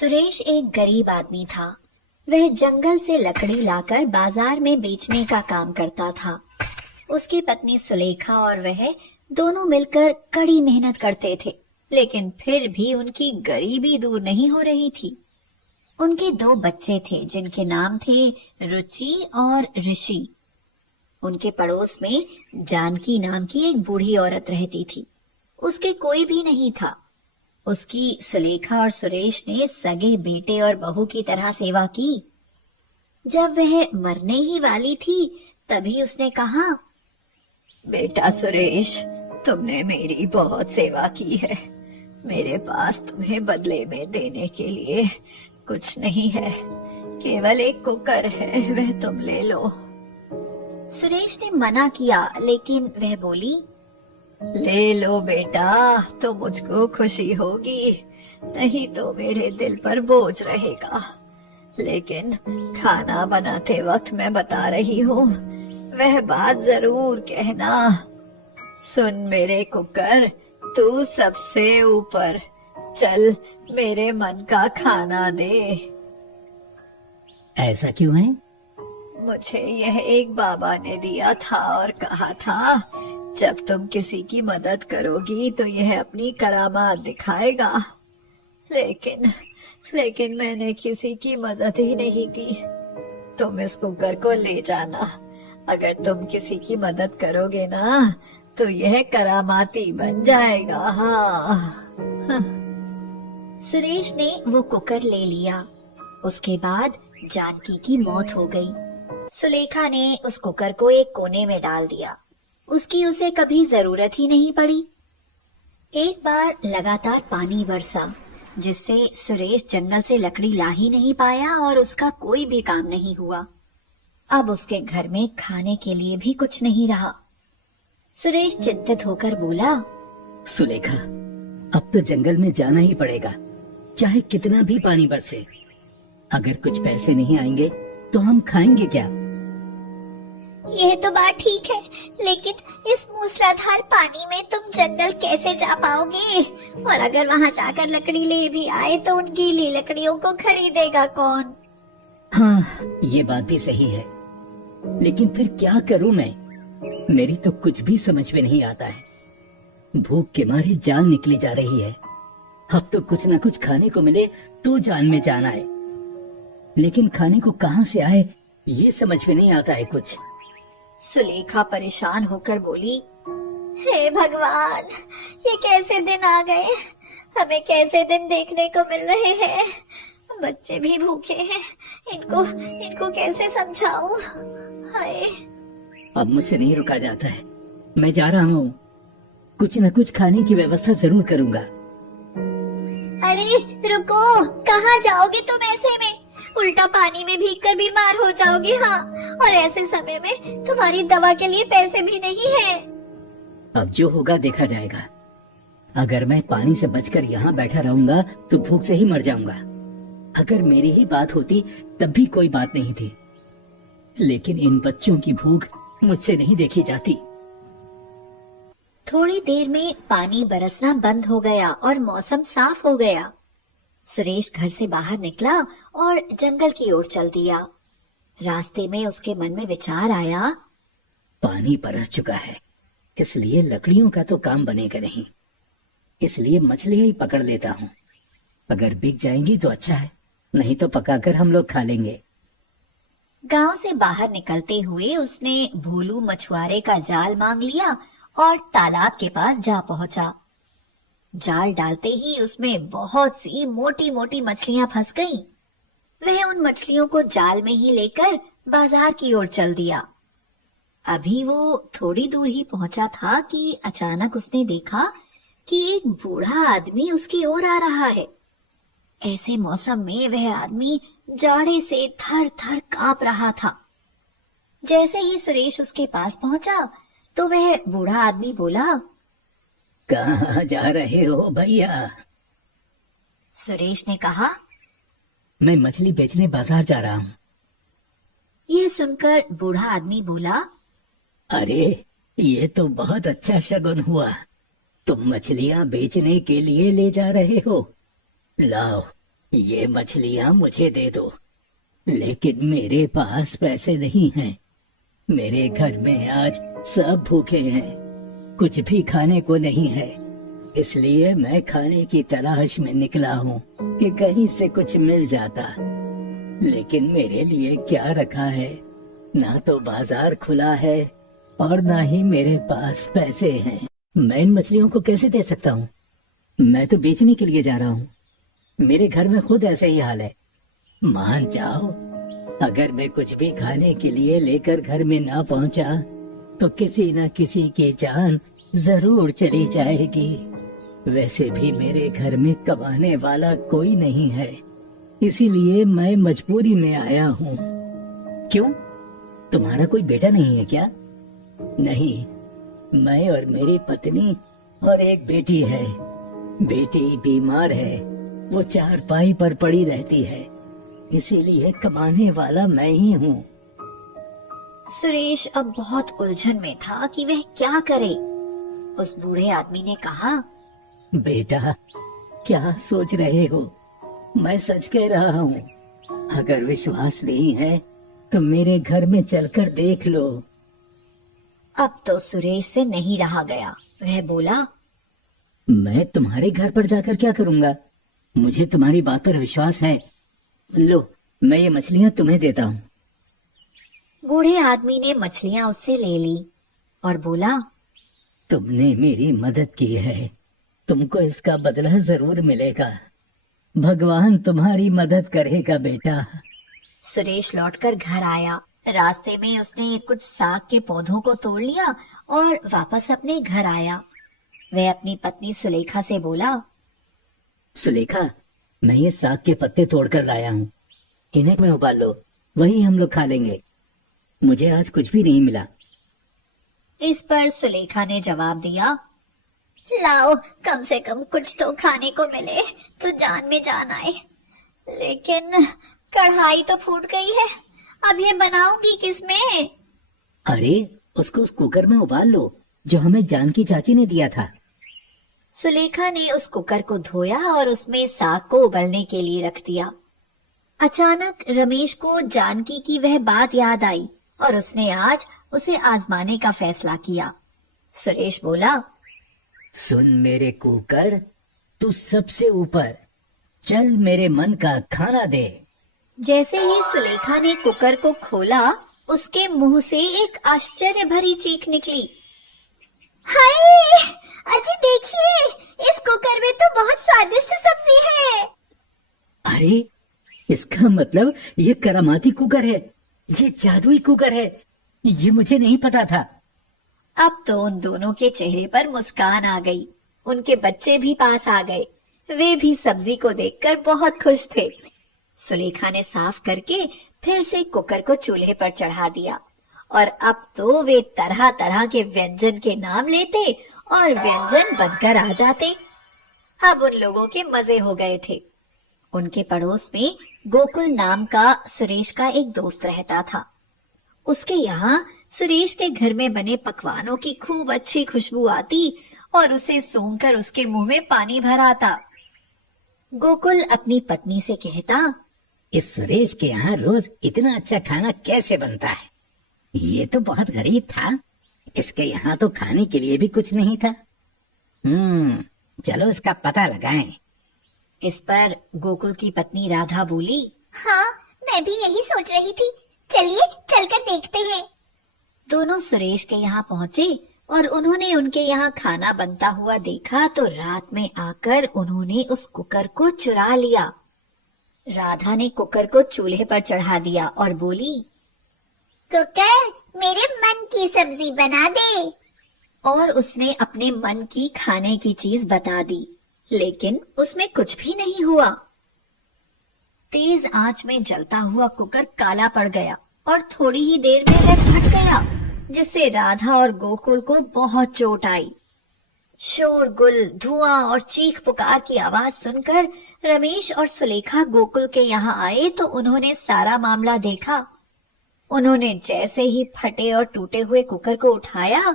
सुरेश एक गरीब आदमी था। वह जंगल से लकड़ी लाकर बाजार में बेचने का काम करता था। उसकी पत्नी सुलेखा और वह दोनों मिलकर कड़ी मेहनत करते थे, लेकिन फिर भी उनकी गरीबी दूर नहीं हो रही थी। उनके दो बच्चे थे जिनके नाम थे रुचि और ऋषि। उनके पड़ोस में जानकी नाम की एक बूढ़ी औरत रहती थी। उसके कोई भी नहीं था। उसकी सुलेखा और सुरेश ने सगे बेटे और बहू की तरह सेवा की। जब वह मरने ही वाली थी तभी उसने कहा, बेटा सुरेश, तुमने मेरी बहुत सेवा की है। मेरे पास तुम्हें बदले में देने के लिए कुछ नहीं है, केवल एक कुकर है, वह तुम ले लो। सुरेश ने मना किया, लेकिन वह बोली, ले लो बेटा, तो मुझको खुशी होगी, नहीं तो मेरे दिल पर बोझ रहेगा। लेकिन खाना बनाते वक्त मैं बता रही हूँ, वह बात जरूर कहना। सुन मेरे कुकर, तू सबसे ऊपर, चल मेरे मन का खाना दे। ऐसा क्यों है? मुझे यह एक बाबा ने दिया था और कहा था, जब तुम किसी की मदद करोगी तो यह अपनी करामात दिखाएगा। लेकिन मैंने किसी की मदद ही नहीं की। तुम इस कुकर को ले जाना। अगर तुम किसी की मदद करोगे ना तो यह करामाती बन जाएगा। हाँ। सुरेश ने वो कुकर ले लिया। उसके बाद जानकी की मौत हो गई। सुलेखा ने उस कुकर को एक कोने में डाल दिया। उसकी उसे कभी जरूरत ही नहीं पड़ी। एक बार लगातार पानी बरसा, जिससे सुरेश जंगल से लकड़ी ला ही नहीं पाया और उसका कोई भी काम नहीं हुआ। अब उसके घर में खाने के लिए भी कुछ नहीं रहा। सुरेश चिंतित होकर बोला, सुलेखा, अब तो जंगल में जाना ही पड़ेगा, चाहे कितना भी पानी बरसे। अगर कुछ पैसे नहीं आएंगे तो हम खाएंगे क्या? यह तो बात ठीक है, लेकिन इस मूसलाधार पानी में तुम जंगल कैसे जा पाओगे? और अगर वहाँ जाकर लकड़ी ले भी आए तो उन गीली लकड़ियों को खरीदेगा कौन? हाँ, ये बात भी सही है, लेकिन फिर क्या करूं मैं? मेरी तो कुछ भी समझ में नहीं आता है। भूख के मारे जान निकली जा रही है। अब तो कुछ न कुछ खाने को मिले तो जान में जान आए, लेकिन खाने को कहाँ से आए ये समझ में नहीं आता है कुछ। सुलेखा परेशान होकर बोली, हे भगवान, ये कैसे दिन आ गए? हमें कैसे दिन देखने को मिल रहे हैं? बच्चे भी भूखे हैं, इनको कैसे समझाऊं? हाय। अब मुझसे नहीं रुका जाता है, मैं जा रहा हूँ। कुछ न कुछ खाने की व्यवस्था जरूर करूँगा। अरे रुको, कहाँ जाओगे तुम ऐसे में? उल्टा पानी में भीगकर बीमार हो जाओगे। हाँ, और ऐसे समय में तुम्हारी दवा के लिए पैसे भी नहीं है। अब जो होगा देखा जाएगा। अगर मैं पानी से बचकर यहाँ बैठा रहूंगा तो भूख से ही मर जाऊंगा। अगर मेरी ही बात होती तब भी कोई बात नहीं थी, लेकिन इन बच्चों की भूख मुझसे नहीं देखी जाती। थोड़ी देर में पानी बरसना बंद हो गया और मौसम साफ हो गया। सुरेश घर से बाहर निकला और जंगल की ओर चल दिया। रास्ते में उसके मन में विचार आया, पानी बरस चुका है, इसलिए लकड़ियों का तो काम बनेगा नहीं, इसलिए मछलियां ही पकड़ लेता हूँ। अगर बिक जाएंगी तो अच्छा है, नहीं तो पकाकर हम लोग खा लेंगे। गांव से बाहर निकलते हुए उसने भोलू मछुआरे का जाल मांग लिया और तालाब के पास जा पहुंचा। जाल डालते ही उसमें बहुत सी मोटी मोटी मछलियां फंस गईं। वह उन मछलियों को जाल में ही लेकर बाजार की ओर चल दिया। अभी वो थोड़ी दूर ही पहुंचा था कि अचानक उसने देखा कि एक बूढ़ा आदमी उसकी ओर आ रहा है। ऐसे मौसम में वह आदमी जाड़े से थर थर कांप रहा था। जैसे ही सुरेश उसके पास पहुंचा तो वह बूढ़ा आदमी बोला, कहाँ जा रहे हो भैया? सुरेश ने कहा, मैं मछली बेचने बाजार जा रहा हूँ। यह सुनकर बूढ़ा आदमी बोला, अरे ये तो बहुत अच्छा शगुन हुआ, तुम मछलियाँ बेचने के लिए ले जा रहे हो। लाओ ये मछलियां मुझे दे दो, लेकिन मेरे पास पैसे नहीं हैं। मेरे घर में आज सब भूखे हैं, कुछ भी खाने को नहीं है। इसलिए मैं खाने की तलाश में निकला हूँ कि कहीं से कुछ मिल जाता। लेकिन मेरे लिए क्या रखा है? ना तो बाजार खुला है और ना ही मेरे पास पैसे हैं। मैं इन मछलियों को कैसे दे सकता हूँ? मैं तो बेचने के लिए जा रहा हूँ। मेरे घर में खुद ऐसे ही हाल है। मान जाओ, अगर मैं कुछ भी खाने के लिए लेकर घर में ना पहुँचा तो किसी न किसी की जान जरूर चली जाएगी। वैसे भी मेरे घर में कमाने वाला कोई नहीं है, इसीलिए मैं मजबूरी में आया हूँ। क्यों? तुम्हारा कोई बेटा नहीं है क्या? नहीं, मैं और मेरी पत्नी और एक बेटी है। बेटी बीमार है, वो चारपाई पर पड़ी रहती है, इसीलिए कमाने वाला मैं ही हूँ। सुरेश अब बहुत उलझन में था कि वह क्या करे। उस बूढ़े आदमी ने कहा, बेटा, क्या सोच रहे हो? मैं सच कह रहा हूँ। अगर विश्वास नहीं है तो मेरे घर में चलकर देख लो। अब तो सुरेश से नहीं रहा गया। वह बोला, मैं तुम्हारे घर पर जाकर क्या करूँगा? मुझे तुम्हारी बात पर विश्वास है। लो, मैं ये मछलियाँ तुम्हें देता हूँ। बूढ़े आदमी ने मछलियाँ उससे ले ली और बोला, तुमने मेरी मदद की है, तुमको इसका बदला जरूर मिलेगा। भगवान तुम्हारी मदद करेगा बेटा। सुरेश लौटकर घर आया। रास्ते में उसने कुछ साग के पौधों को तोड़ लिया और वापस अपने घर आया। वह अपनी पत्नी सुलेखा से बोला, सुलेखा, मैं ये साग के पत्ते तोड़कर लाया हूँ, इन्हें में उबाल लो, वही हम लोग खा लेंगे। मुझे आज कुछ भी नहीं मिला। इस पर सुलेखा ने जवाब दिया, लाओ, कम से कम कुछ तो खाने को मिले तो जान में जान आए। लेकिन कढ़ाई तो फूट गई है, अब ये बनाऊंगी किसमें? अरे, उसको उस कुकर में उबाल लो जो हमें जानकी चाची ने दिया था। सुलेखा ने उस कुकर को धोया और उसमें साग को उबलने के लिए रख दिया। अचानक रमेश को जानकी की वह बात याद आई और उसने आज उसे आजमाने का फैसला किया। सुरेश बोला, सुन मेरे कुकर, तू सबसे ऊपर चल, मेरे मन का खाना दे। जैसे ही सुलेखा ने कुकर को खोला, उसके मुंह से एक आश्चर्य भरी चीख निकली। हाय, अजी देखिए, इस कुकर में तो बहुत स्वादिष्ट सब्जी है। अरे, इसका मतलब ये करामाती कुकर है, ये जादुई कुकर है। ये मुझे नहीं पता था। अब तो उन दोनों के चेहरे पर मुस्कान आ गई। उनके बच्चे भी पास आ गए। वे भी सब्जी को देखकर बहुत खुश थे। सुलेखा ने साफ करके फिर से कुकर को चूल्हे पर चढ़ा दिया और अब तो वे तरह तरह के व्यंजन के नाम लेते और व्यंजन बनकर आ जाते। अब उन लोगों के मजे हो गए थे। उनके पड़ोस में गोकुल नाम का सुरेश का एक दोस्त रहता था। उसके यहाँ सुरेश के घर में बने पकवानों की खूब अच्छी खुशबू आती और उसे सूंघकर उसके मुंह में पानी भर आता। गोकुल अपनी पत्नी से कहता, इस सुरेश के यहाँ रोज इतना अच्छा खाना कैसे बनता है? ये तो बहुत गरीब था, इसके यहाँ तो खाने के लिए भी कुछ नहीं था। चलो इसका पता लगाएं। इस पर गोकुल की पत्नी राधा बोली, हाँ, मैं भी यही सोच रही थी, चलिए चलकर देखते हैं। दोनों सुरेश के यहाँ पहुँचे और उन्होंने उनके यहाँ खाना बनता हुआ देखा तो रात में आकर उन्होंने उस कुकर को चुरा लिया। राधा ने कुकर को चूल्हे पर चढ़ा दिया और बोली, कुकर, मेरे मन की सब्जी बना दे। और उसने अपने मन की खाने की चीज बता दी, लेकिन उसमें कुछ भी नहीं हुआ। तेज आंच में जलता हुआ कुकर काला पड़ गया और थोड़ी ही देर में वह फट गया, जिससे राधा और गोकुल को बहुत चोट आई। शोरगुल, धुआं और चीख पुकार की आवाज सुनकर रमेश और सुलेखा गोकुल के यहाँ आए तो उन्होंने सारा मामला देखा। उन्होंने जैसे ही फटे और टूटे हुए कुकर को उठाया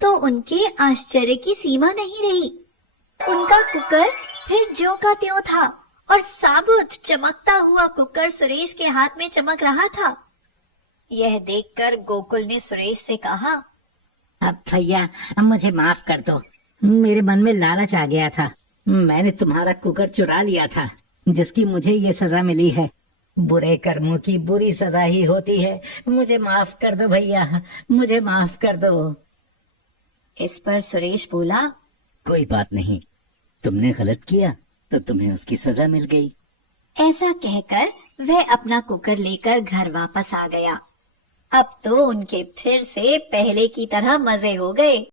तो उनके आश्चर्य की सीमा नहीं रही। उनका कुकर फिर ज्यों का त्यों था और साबुत चमकता हुआ कुकर सुरेश के हाथ में चमक रहा था। यह देखकर गोकुल ने सुरेश से कहा, अब भैया मुझे माफ कर दो, मेरे मन में लालच आ गया था। मैंने तुम्हारा कुकर चुरा लिया था, जिसकी मुझे ये सजा मिली है। बुरे कर्मों की बुरी सजा ही होती है। मुझे माफ कर दो भैया, मुझे माफ कर दो। इस पर सुरेश बोला, कोई बात नहीं, तुमने गलत किया तो तुम्हें उसकी सजा मिल गई। ऐसा कहकर वह अपना कुकर लेकर घर वापस आ गया। अब तो उनके फिर से पहले की तरह मजे हो गए।